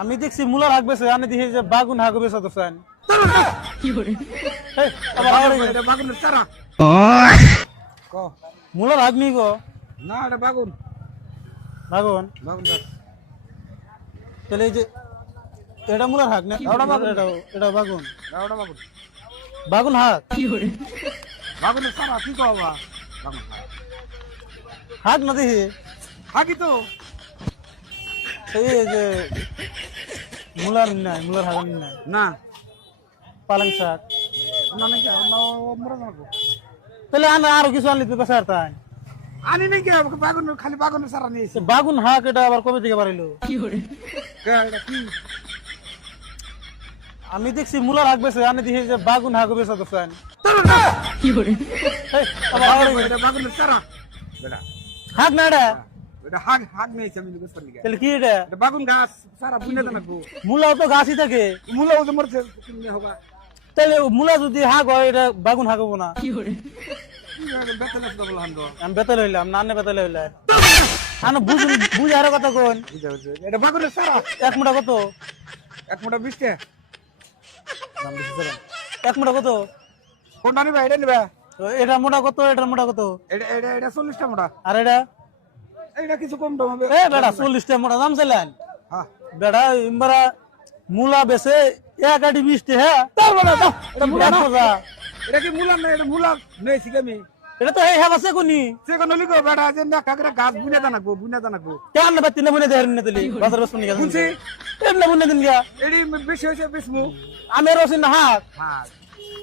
আমি দেখছি মুলার হাক বেছে আমি দেখি যে বাগুন হাক বেছে তো চান এটা বাগুনের চারা ক মুলার হাক নি গো না এটা বাগুন বাগুন বাগুন গাছ তাহলে এই যে এটা মুলার হাক না ওটা বাগুন। এটা বাগুন ওটা বাগুন বাগুন হাক বাগুনের চারা কি কবা বাগুন হাক না দেখি হাকি তো এই যে মুলার নাই মুলার হাক নাই না পালং শাক না নাকি না মরে না তাহলে আনা আরো কিছু আনলি তুই কাছে আর তাই আনি নাকি বাগুন খালি বাগুনের চারা নিয়েছি বাগুন হাক এটা আবার কবে থেকে বাড়িলো এটা কি আমি দেখছি মুলার হাক বেছে আমি দেখি যে বাগুন হাক বেছে তো চান এটা বাগুনের চারা বেটা হাক না এটা এটা হাক হাক নিয়েছি আমি বুঝতে পারি তাহলে কি এটা এটা বাগুন গাছ চারা বুনে দেন গো মুলাও তো গাছই থাকে মূলা ওদের মরছে কিনে হবা তাহলে মুলা যদি হাক হয় এটা বাগুন হাক হবো না বেতন আছে বলা হান্দ আমি বেতল হইলাম না আনে বেতল হইলাম আনো বুঝুন বুঝে আরো কথা কোন বুঝা বুঝা এটা বাগুনের চারা এক মুঠা কত এক মোটা 20 টাকা এক মুঠা কত কোনটা নিবা এটা নিবা তো এটা মোটা কত এটার মোটা কত এটা এটা এটা 40 টা মোটা আর এটা এটা কিছু কম দাম হবে এ বেটা 40 টা মোটা দাম চাইলেন হ্যাঁ বেটা ইমবারা মুলা বেছে এক আটি 20 টা হ্যাঁ তার বড় দাও এটা মুলা না 1000 এটা কি মুলা না এটা মুলা নেছি আমি এটা তো এই হ্যাঁ আছে কোনি সে কোন লিগো বেটা যে না কাকরা গাছ বুনে দানা গো কেন না বাতি না বনে দেহের না তুলি বাজার বসুন নিয়া বুঝছি এমন বনে দিন গিয়া এডি বেশি হইছে বেশমু আমি রসিন না হাক হ্যাঁ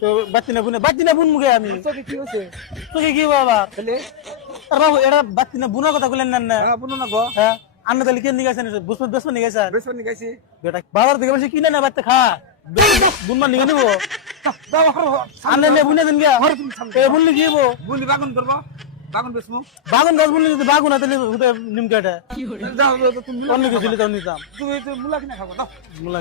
তো বাতি না বুন মুগে আমি তো কি হইছে তো কি বাবা তাহলে আর বাবু এটা বাতি না বুনা কথা কইলেন না হ্যাঁ বুনো না গো হ্যাঁ আন্না তাহলে কেন নিয়ে গেছেন বুঝতে বেসন নিয়ে গেছেন বেশি নি গাইছি বেটা বাজার থেকে বেশি কিনে না বাচ্চা খা বুনমান নিয়ে নিবো দাও হর আন্না নে বুনে দিন গিয়া এ বুনলি কি হবো বুনি বাগুন করব বাগুন বেশমু বাগুন গাছ বুনলি যদি বাগুন তাহলে নিমকাটা দাও তুমি অন্য কিছু নিতাম তুমি মুলা কিনা খাবো দাও মুলা